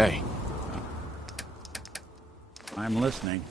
Hey. I'm listening.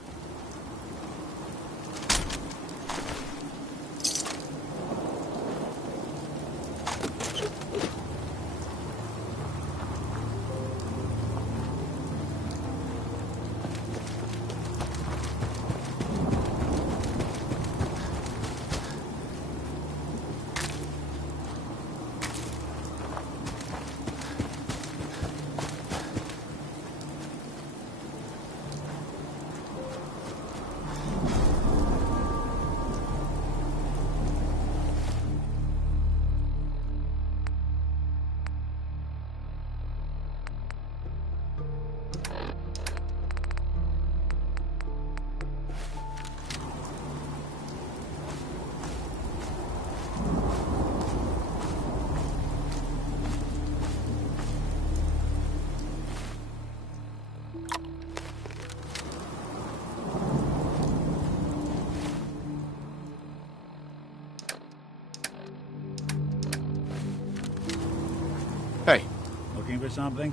Hey. Looking for something?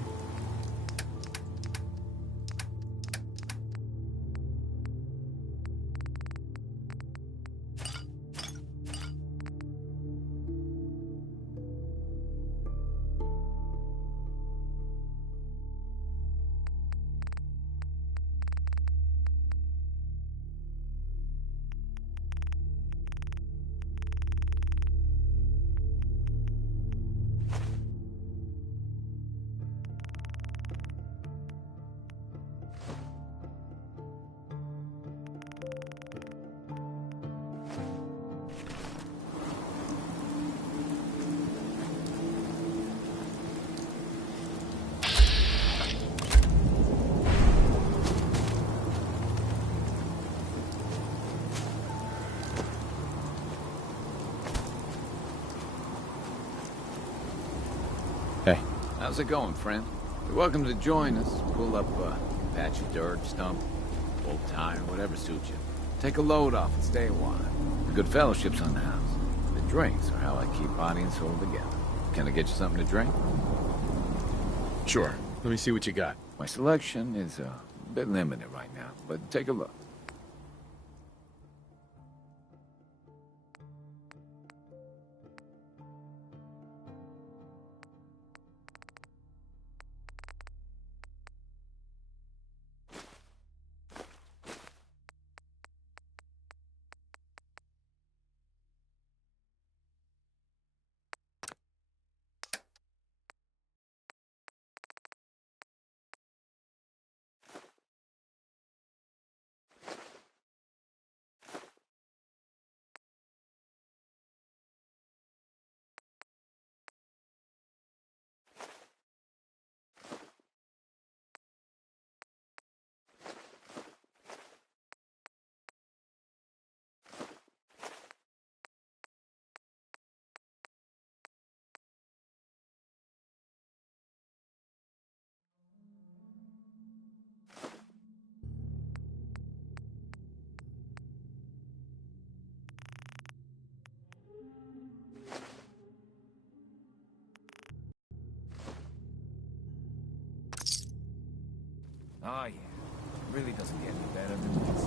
Hey. How's it going, friend? You're welcome to join us. Pull up a patch of dirt, stump, old tire, whatever suits you. Take a load off and stay a while. The good fellowship's on the house. The drinks are how I keep body and soul together. Can I get you something to drink? Sure. Let me see what you got. My selection is a bit limited right now, but take a look. Oh yeah, it really doesn't get any better than this.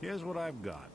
Here's what I've got.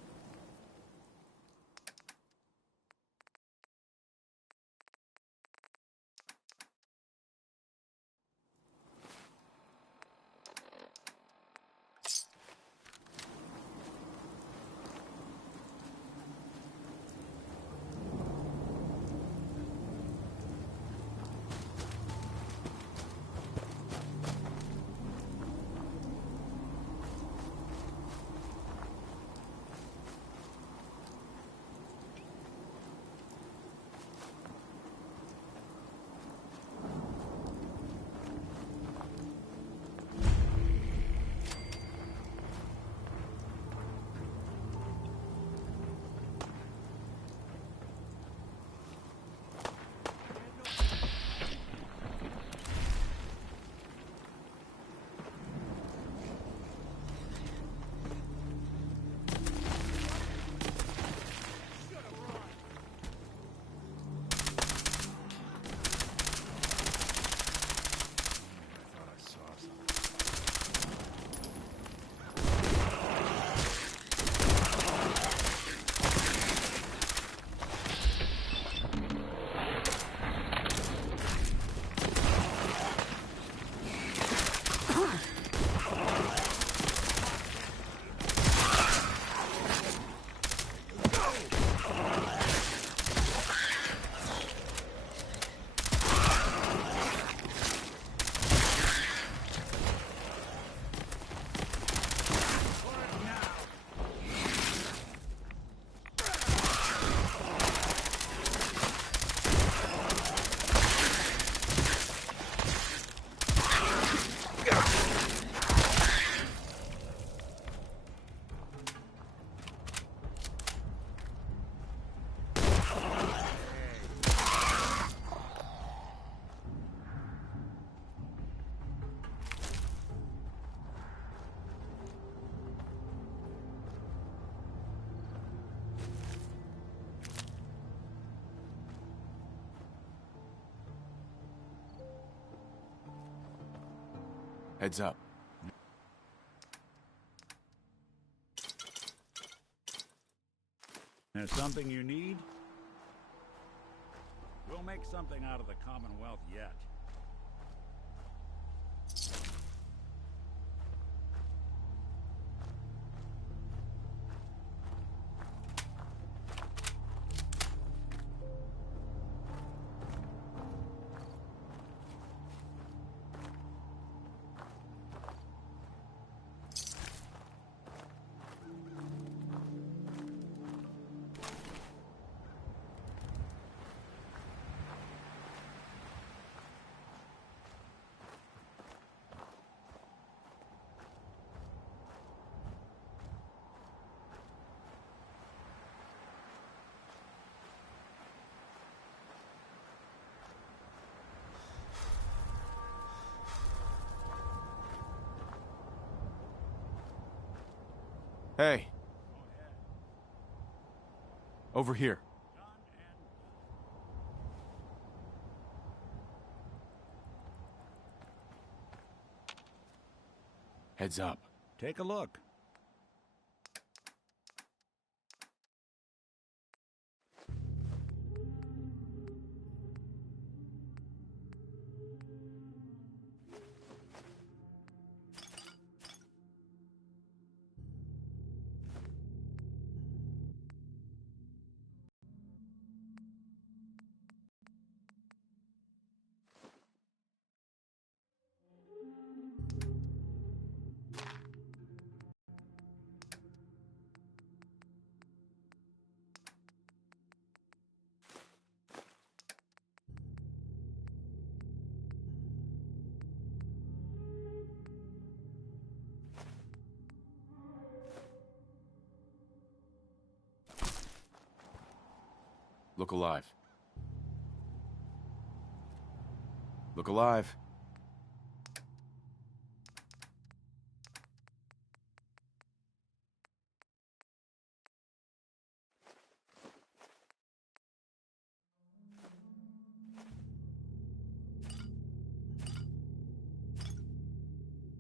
Heads up. There's something you need? We'll make something out of the Commonwealth yet. Hey. Over here. Heads up. Take a look. Look alive. Look alive.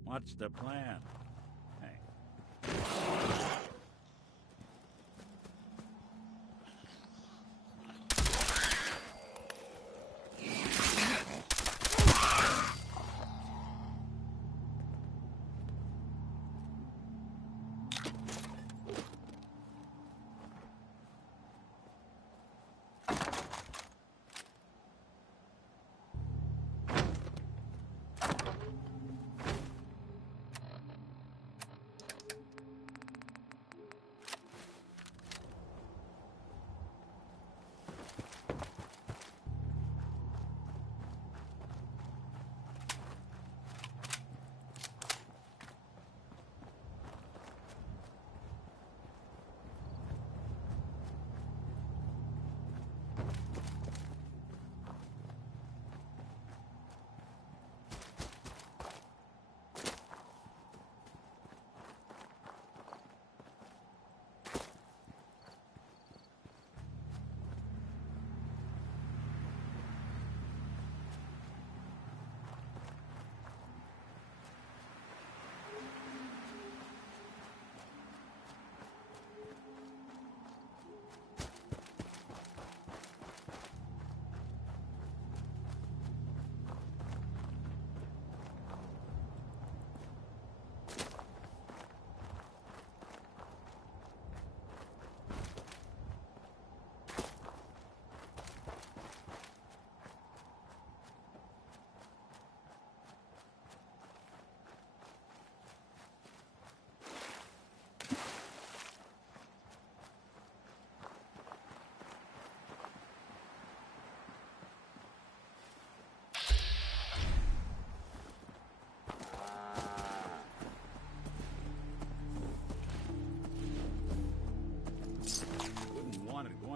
What's the plan? Hey.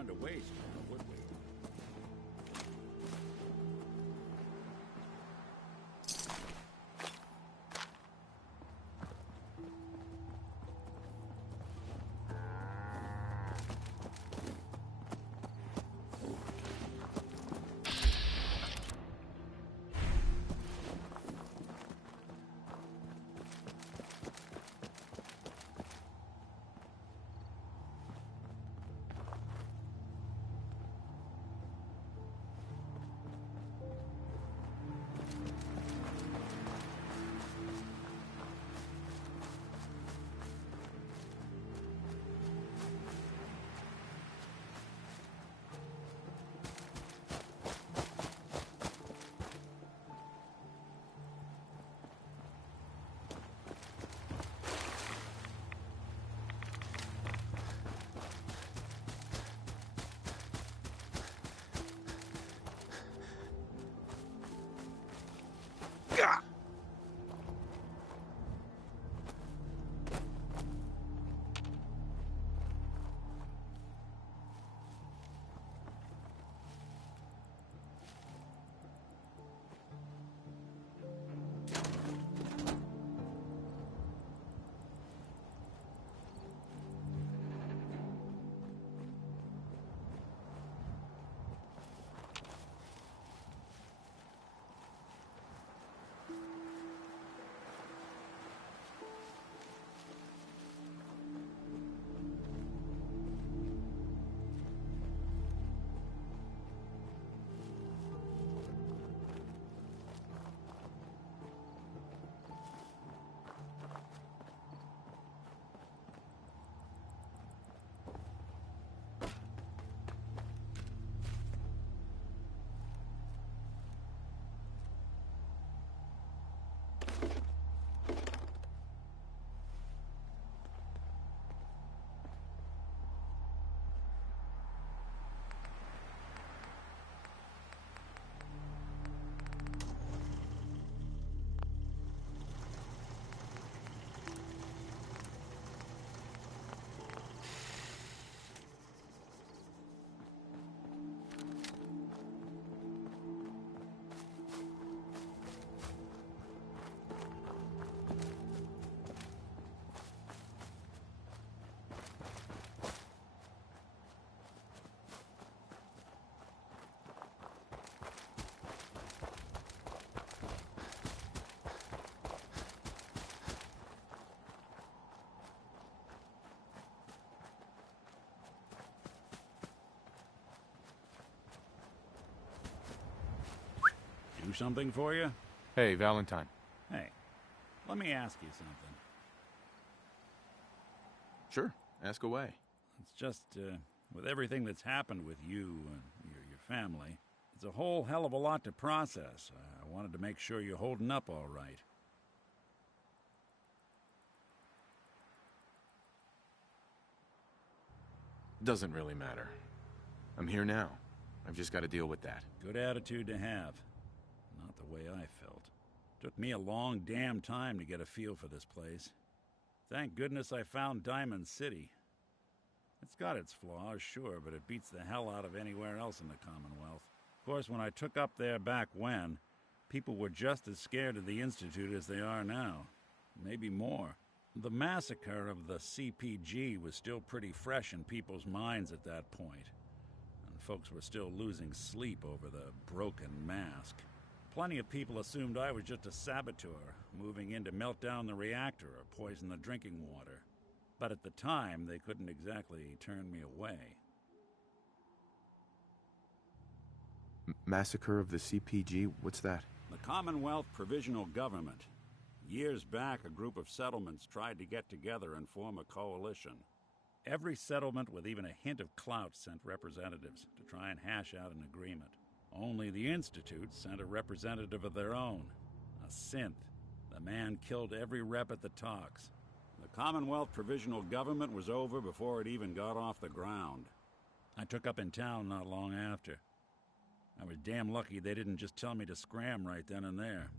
to waste, now, would we? Do something for you? Hey, Valentine. Hey, let me ask you something. Sure, ask away. It's just, with everything that's happened with you and your family, it's a whole hell of a lot to process. I wanted to make sure you're holding up all right. Doesn't really matter. I'm here now. I've just got to deal with that. Good attitude to have. Not the way I felt. Took me a long damn time to get a feel for this place. Thank goodness I found Diamond City. It's got its flaws, sure, but it beats the hell out of anywhere else in the Commonwealth. Of course, when I took up there back when, people were just as scared of the Institute as they are now. Maybe more. The massacre of the CPG was still pretty fresh in people's minds at that point, and folks were still losing sleep over the broken mask. Plenty of people assumed I was just a saboteur, moving in to melt down the reactor or poison the drinking water. But at the time, they couldn't exactly turn me away. Massacre of the CPG? What's that? The Commonwealth Provisional Government. Years back, a group of settlements tried to get together and form a coalition. Every settlement with even a hint of clout sent representatives to try and hash out an agreement. Only the Institute sent a representative of their own, a synth. The man killed every rep at the talks. The Commonwealth Provisional Government was over before it even got off the ground. I took up in town not long after. I was damn lucky they didn't just tell me to scram right then and there.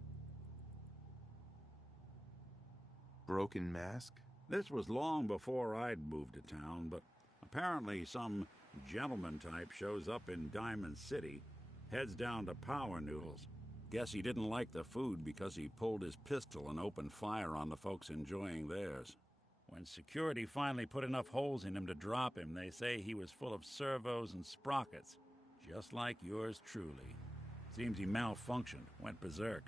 Broken mask? This was long before I'd moved to town, but apparently some Gentleman type shows up in Diamond City, heads down to Power Noodles. Guess he didn't like the food because he pulled his pistol and opened fire on the folks enjoying theirs. When security finally put enough holes in him to drop him, they say he was full of servos and sprockets, just like yours truly. Seems he malfunctioned, went berserk.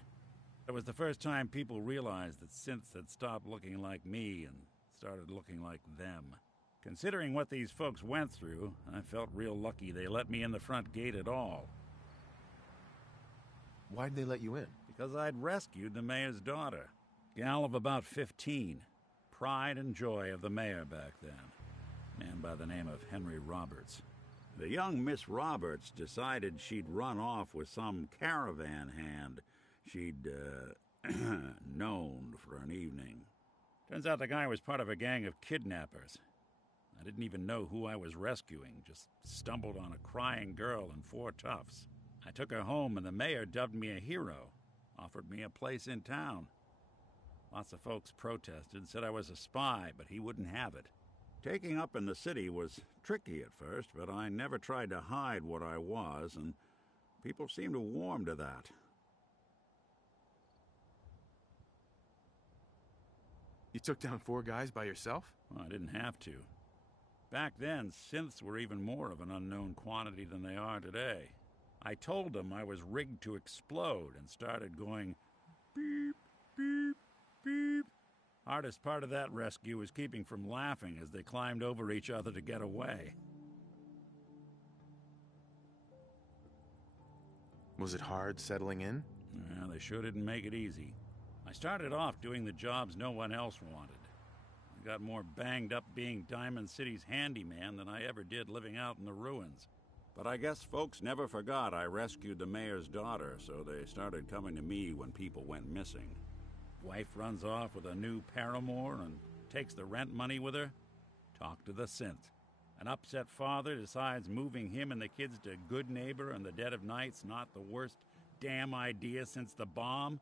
It was the first time people realized that synths had stopped looking like me and started looking like them. Considering what these folks went through, I felt real lucky they let me in the front gate at all. Why'd they let you in? Because I'd rescued the mayor's daughter. Gal of about 15. Pride and joy of the mayor back then. Man by the name of Henry Roberts. The young Miss Roberts decided she'd run off with some caravan hand she'd, known for an evening. Turns out the guy was part of a gang of kidnappers. I didn't even know who I was rescuing, just stumbled on a crying girl and 4 toughs. I took her home and the mayor dubbed me a hero, offered me a place in town. Lots of folks protested, said I was a spy, but he wouldn't have it. Taking up in the city was tricky at first, but I never tried to hide what I was, and people seemed to warm to that. You took down 4 guys by yourself? Well, I didn't have to. Back then, synths were even more of an unknown quantity than they are today. I told them I was rigged to explode and started going beep, beep, beep. Hardest part of that rescue was keeping from laughing as they climbed over each other to get away. Was it hard settling in? Yeah, they sure didn't make it easy. I started off doing the jobs no one else wanted. I got more banged up being Diamond City's handyman than I ever did living out in the ruins. But I guess folks never forgot I rescued the mayor's daughter, so they started coming to me when people went missing. Wife runs off with a new paramour and takes the rent money with her. Talk to the synth. An upset father decides moving him and the kids to Good Neighbor in the dead of night's not the worst damn idea since the bomb.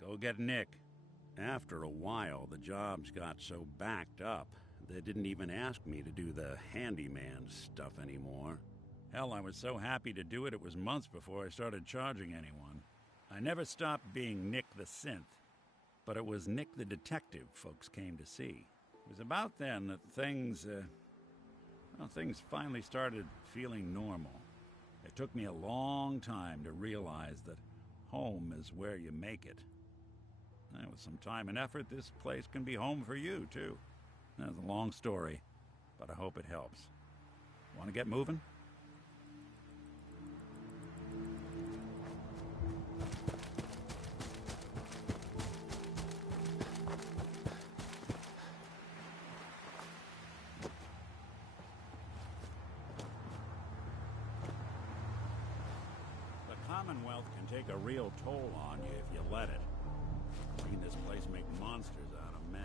Go get Nick. After a while, the jobs got so backed up, they didn't even ask me to do the handyman stuff anymore. Hell, I was so happy to do it, it was months before I started charging anyone. I never stopped being Nick the Synth, but it was Nick the Detective folks came to see. It was about then that things finally started feeling normal. It took me a long time to realize that home is where you make it. And with some time and effort, this place can be home for you, too. That's a long story, but I hope it helps. Want to get moving? The Commonwealth can take a real toll on you if you let it. Seen this place make monsters out of men.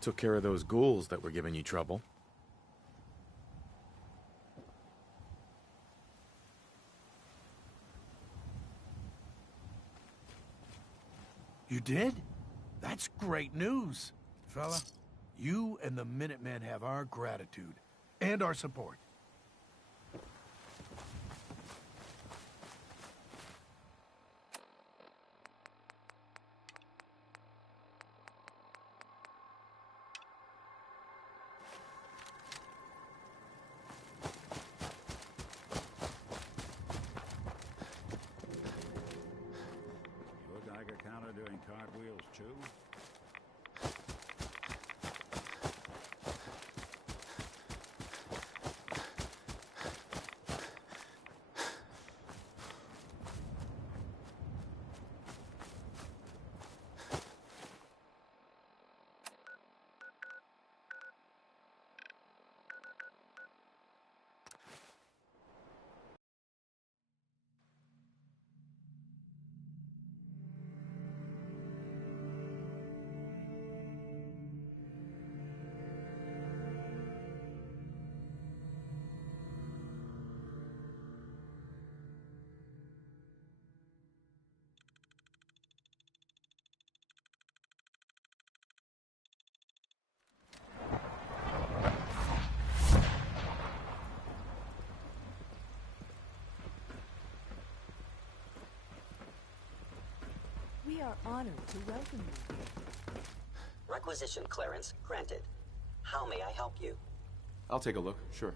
Took care of those ghouls that were giving you trouble. You did? That's great news, fella. You and the Minutemen have our gratitude and our support. Your Geiger counter doing cartwheels too? are honored to welcome you. Requisition clearance granted. How may I help you? I'll take a look, sure.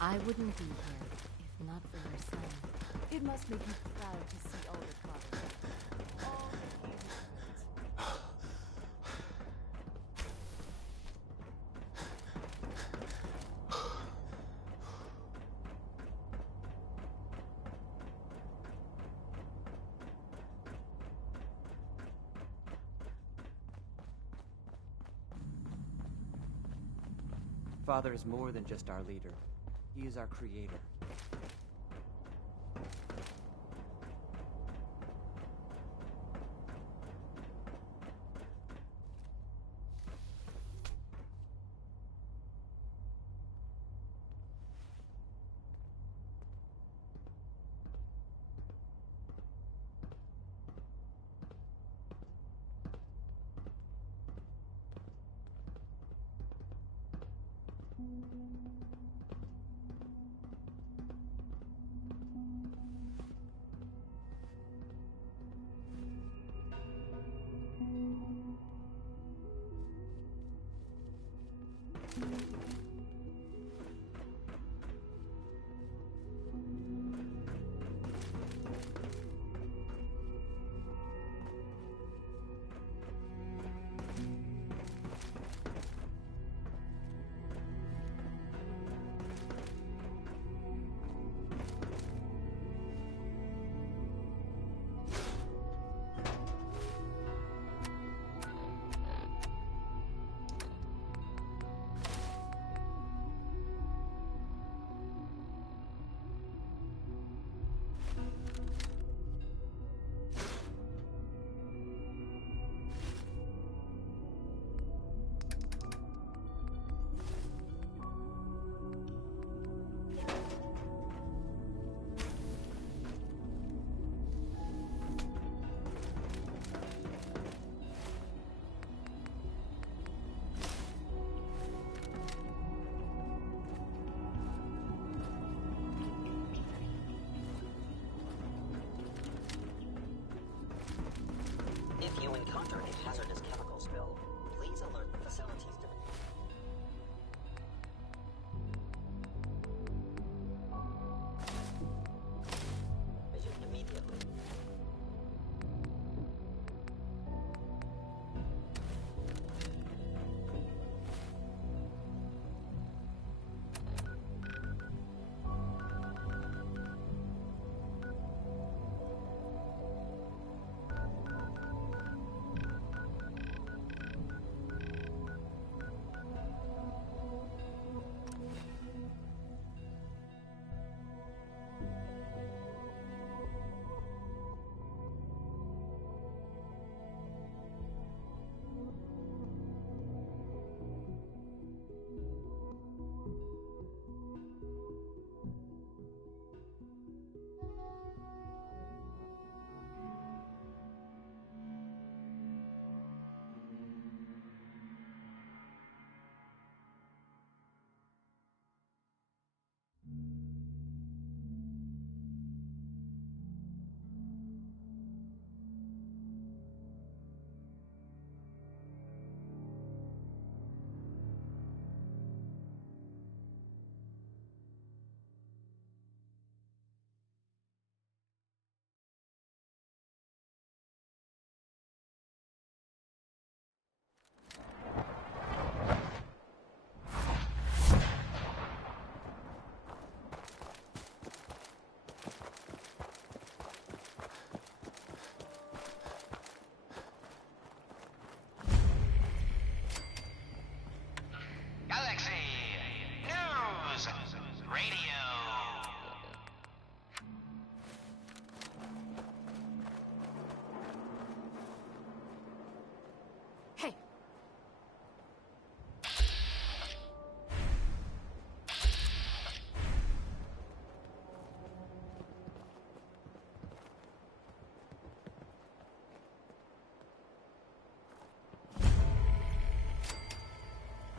I wouldn't be here if not for your son. It must make you proud to see older father. All that he deserves. Father is more than just our leader. He is our creator.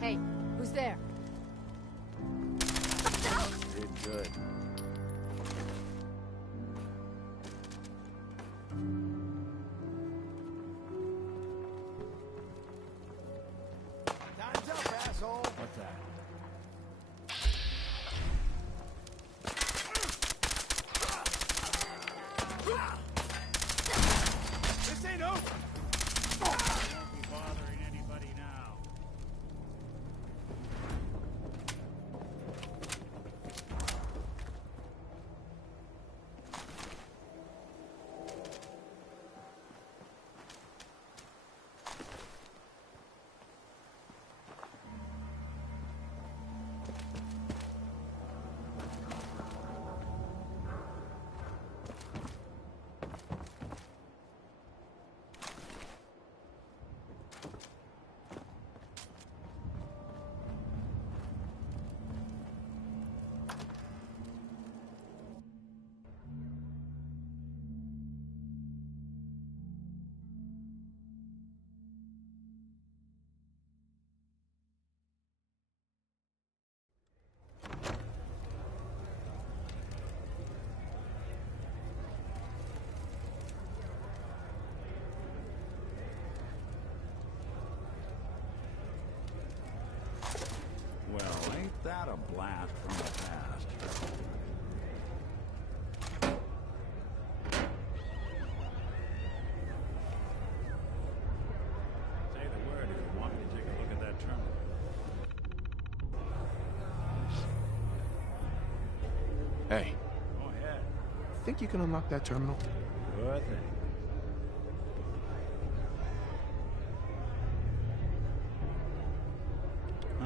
Hey, who's there? Did good. Time's up, asshole. What's that? This ain't over. Won't be bothering anybody now. Well, ain't that a blast from the past? Say the word if you want me to take a look at that terminal. Hey, Go ahead. think you can unlock that terminal? Good thing. Huh.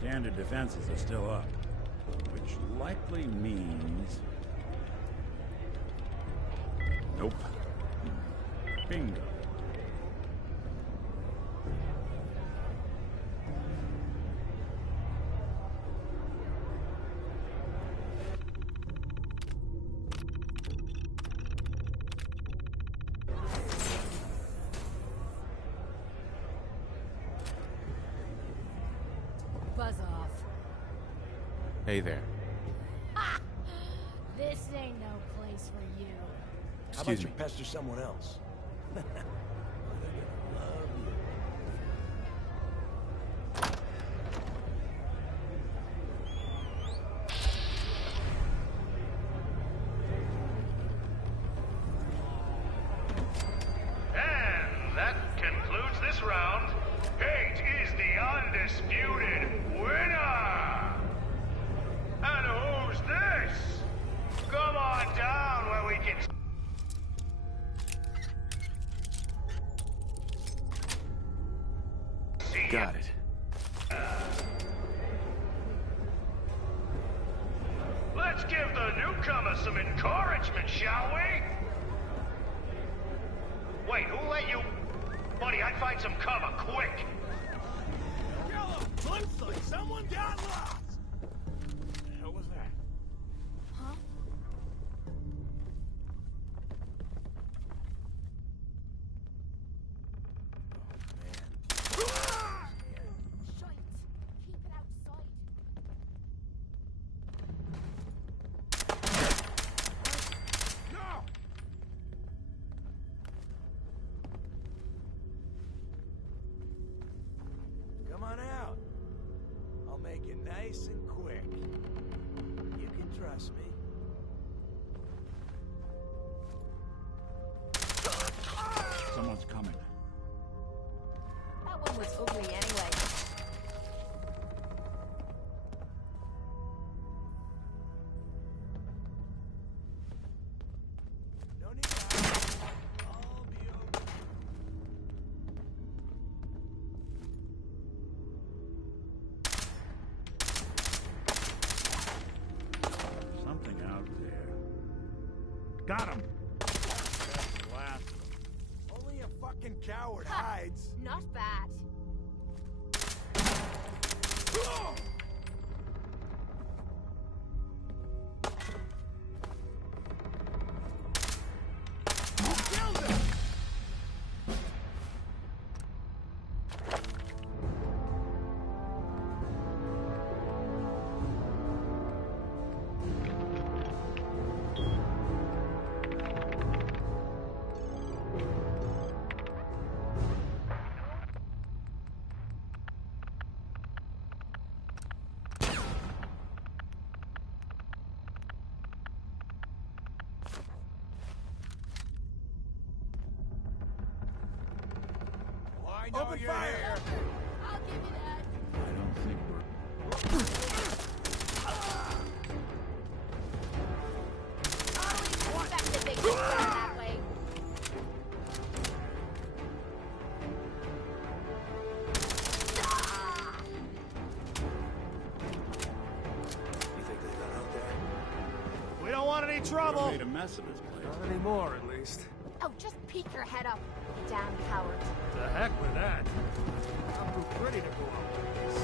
Standard defenses are still up, which likely means... Nope. Bingo. Buzz off. Hey there. This ain't no place for you. How Excuse about me. you pester someone else? Love you. And that concludes this round. Kate is the undisputed winner! And who's this? Come on down where we can... see ya. Got it. Let's give the newcomer some encouragement, shall we? Wait, who let you... Buddy, I'd find some cover, quick! Yellow! Looks like someone got lost! What the hell was that? Huh? Shite. Keep it outside. No! Come on out. I'll make it nice and quick. You can trust me. Someone's coming. That one was ugly anyway. No need to hide. I'll be okay. Something out there. Got him! That's the last of them. Only a fucking coward Ha! hides. Not bad. Killed him! I know Open fire! I'll give you that. I don't think we're... Always expected they would turn that way. You think they got out there? We don't want any trouble. Made a mess of this place. Not anymore, at least. Oh, just peek your head up, you damn coward. The heck with that. I'm too pretty to go out like this.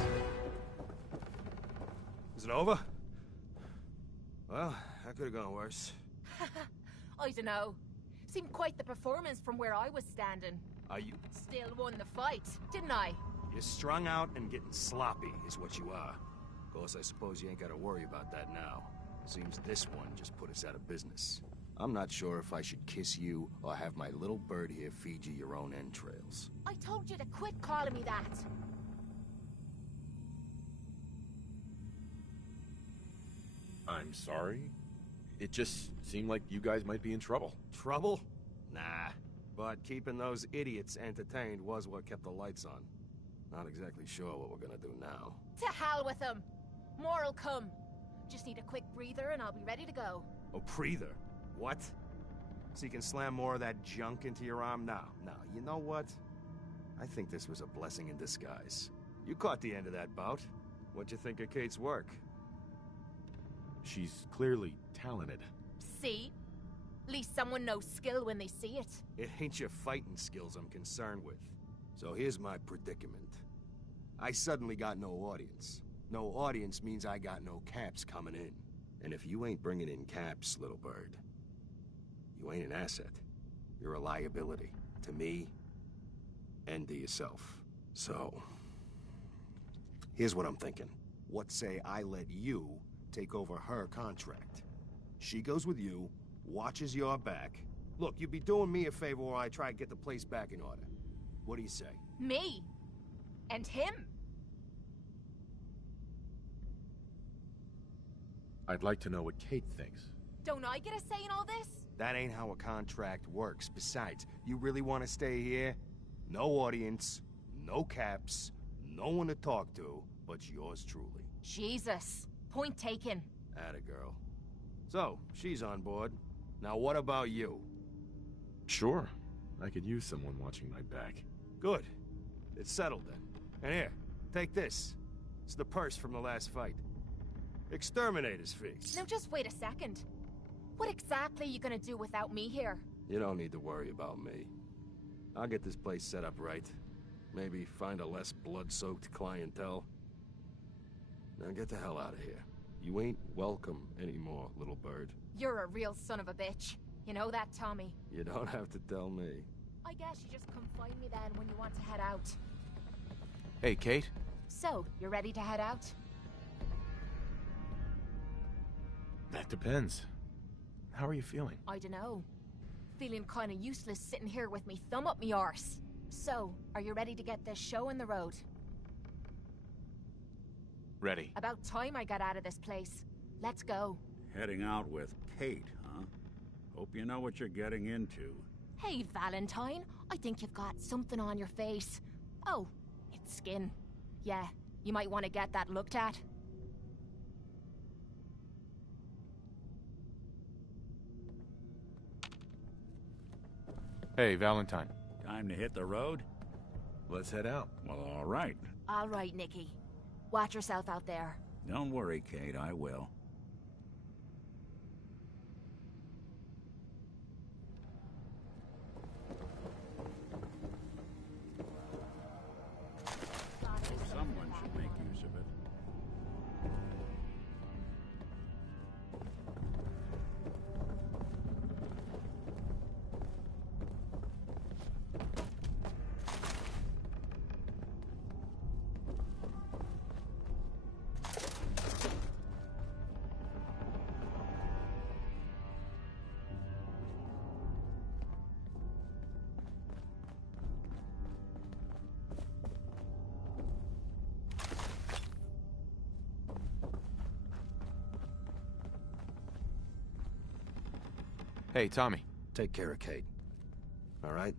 Is it over? Well, that could have gone worse. I don't know. Seemed quite the performance from where I was standing. Are you... Still won the fight, didn't I? You're strung out and getting sloppy, is what you are. Of course, I suppose you ain't gotta worry about that now. Seems this one just put us out of business. I'm not sure if I should kiss you or have my little bird here feed you your own entrails. I told you to quit calling me that. I'm sorry. It just seemed like you guys might be in trouble. Trouble? Nah. But keeping those idiots entertained was what kept the lights on. Not exactly sure what we're gonna do now. To hell with them. More'll come. Just need a quick breather and I'll be ready to go. Oh, breather? What? So you can slam more of that junk into your arm? No, you know what? I think this was a blessing in disguise. You caught the end of that bout. What'd you think of Kate's work? She's clearly talented. See? At least someone knows skill when they see it. It ain't your fighting skills I'm concerned with. So here's my predicament. I suddenly got no audience. No audience means I got no caps coming in. And if you ain't bringing in caps, little bird, you ain't an asset. You're a liability. To me, and to yourself. So, here's what I'm thinking. What say I let you take over her contract? She goes with you, watches your back. Look, you'd be doing me a favor while I try to get the place back in order. What do you say? Me? And him? I'd like to know what Kate thinks. Don't I get a say in all this? That ain't how a contract works. Besides, you really want to stay here? No audience, no caps, no one to talk to, but yours truly. Jesus. Point taken. Atta girl. So, she's on board. Now what about you? Sure. I could use someone watching my back. Good. It's settled then. And here, take this. It's the purse from the last fight. Exterminator's fee. Now just wait a second. What exactly are you gonna do without me here? You don't need to worry about me. I'll get this place set up right. Maybe find a less blood-soaked clientele. Now get the hell out of here. You ain't welcome anymore, little bird. You're a real son of a bitch. You know that, Tommy? You don't have to tell me. I guess you just come find me then when you want to head out. Hey, Kate? So, you ready to head out? That depends. How are you feeling? I dunno. Feeling kinda useless sitting here with me thumb up me arse. So, are you ready to get this show on the road? Ready. About time I got out of this place. Let's go. Heading out with Kate, huh? Hope you know what you're getting into. Hey, Valentine. I think you've got something on your face. Oh, it's skin. Yeah, you might want to get that looked at. Hey, Valentine. Time to hit the road? Let's head out. Well, all right. All right, Nikki. Watch yourself out there. Don't worry, Kate, I will. Someone should make use of it. Hey, Tommy. Take care of Kate. All right?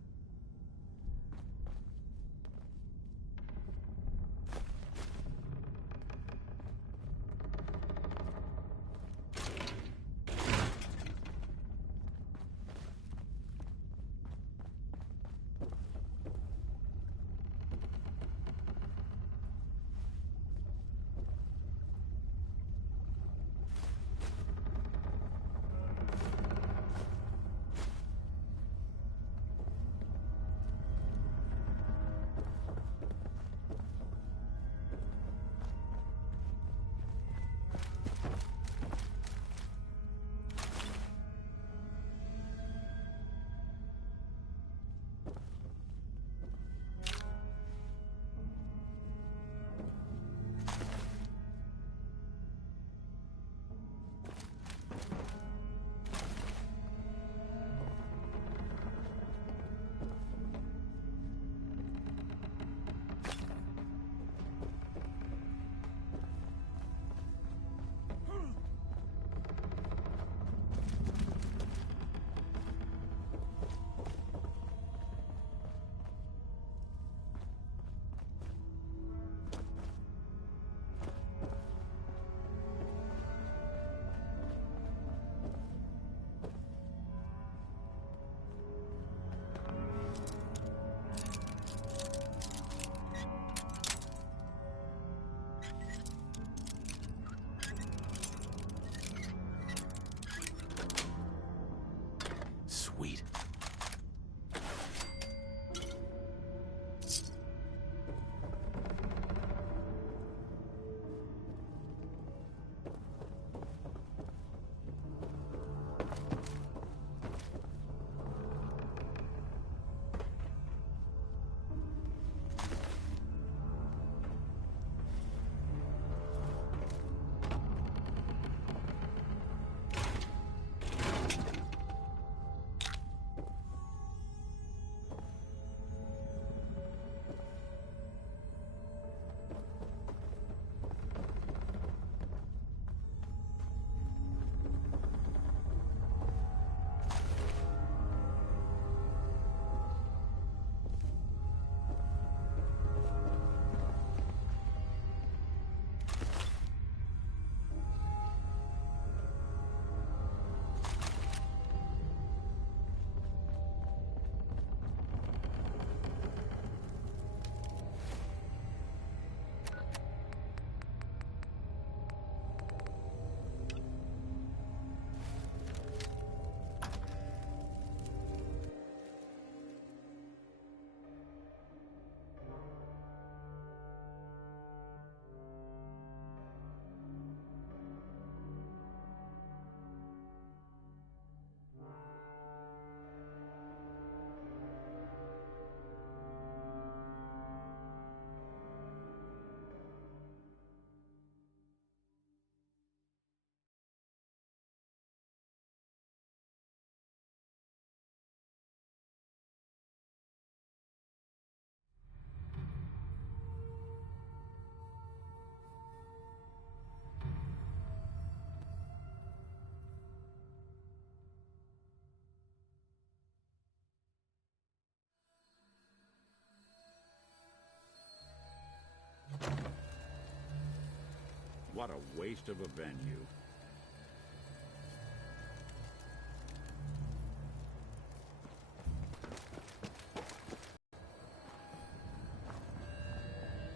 What a waste of a venue.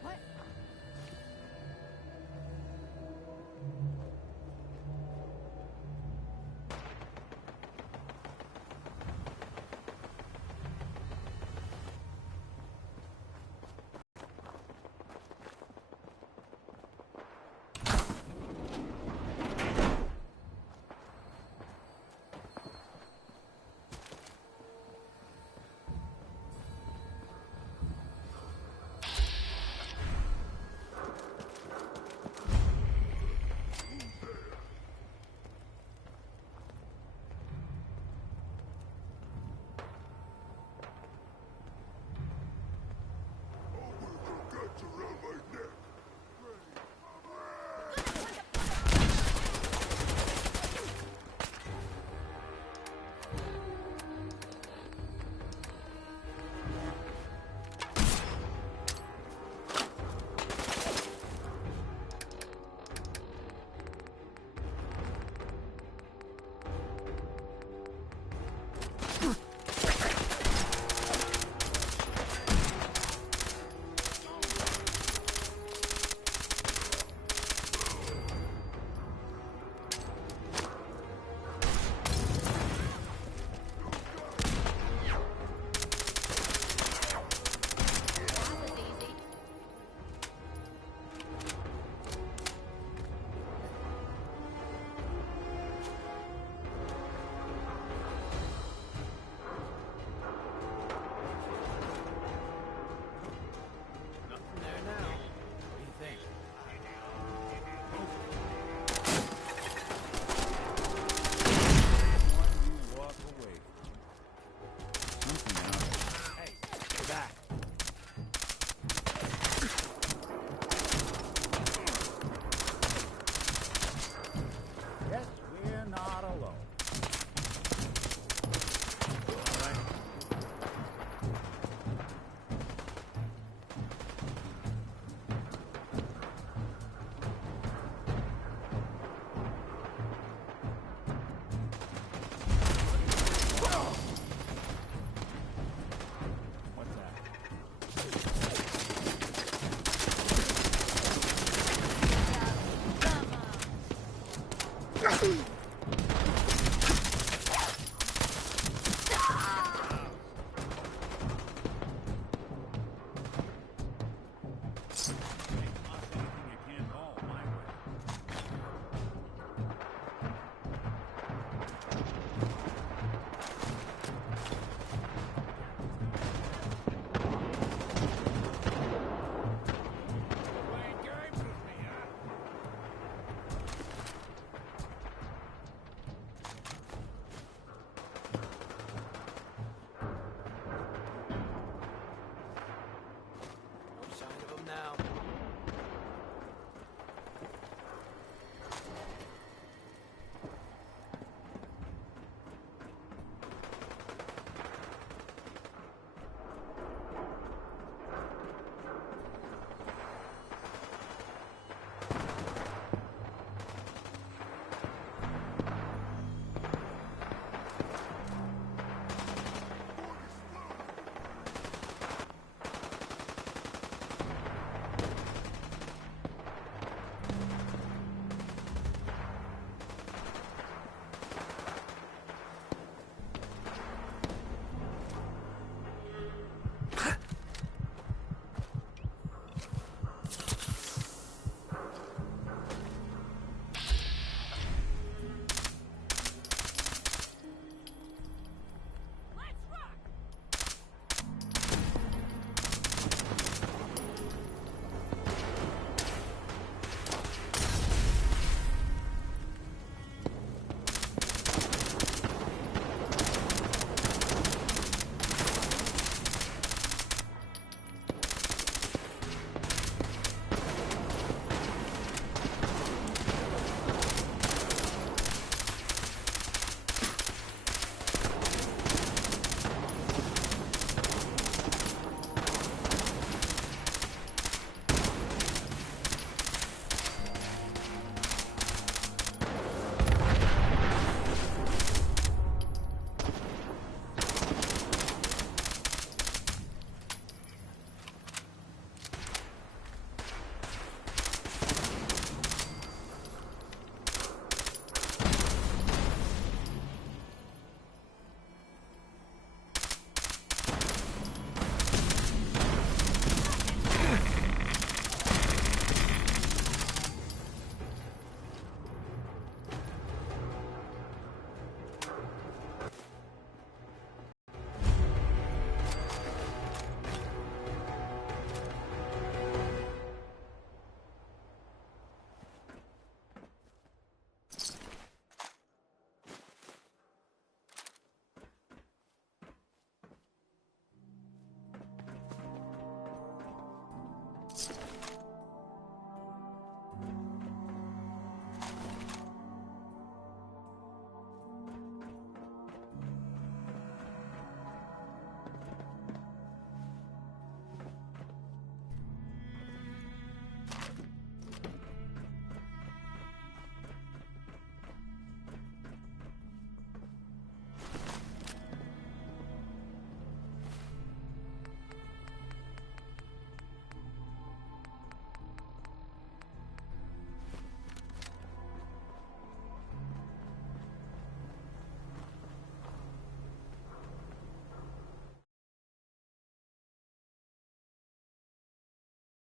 What? Come on.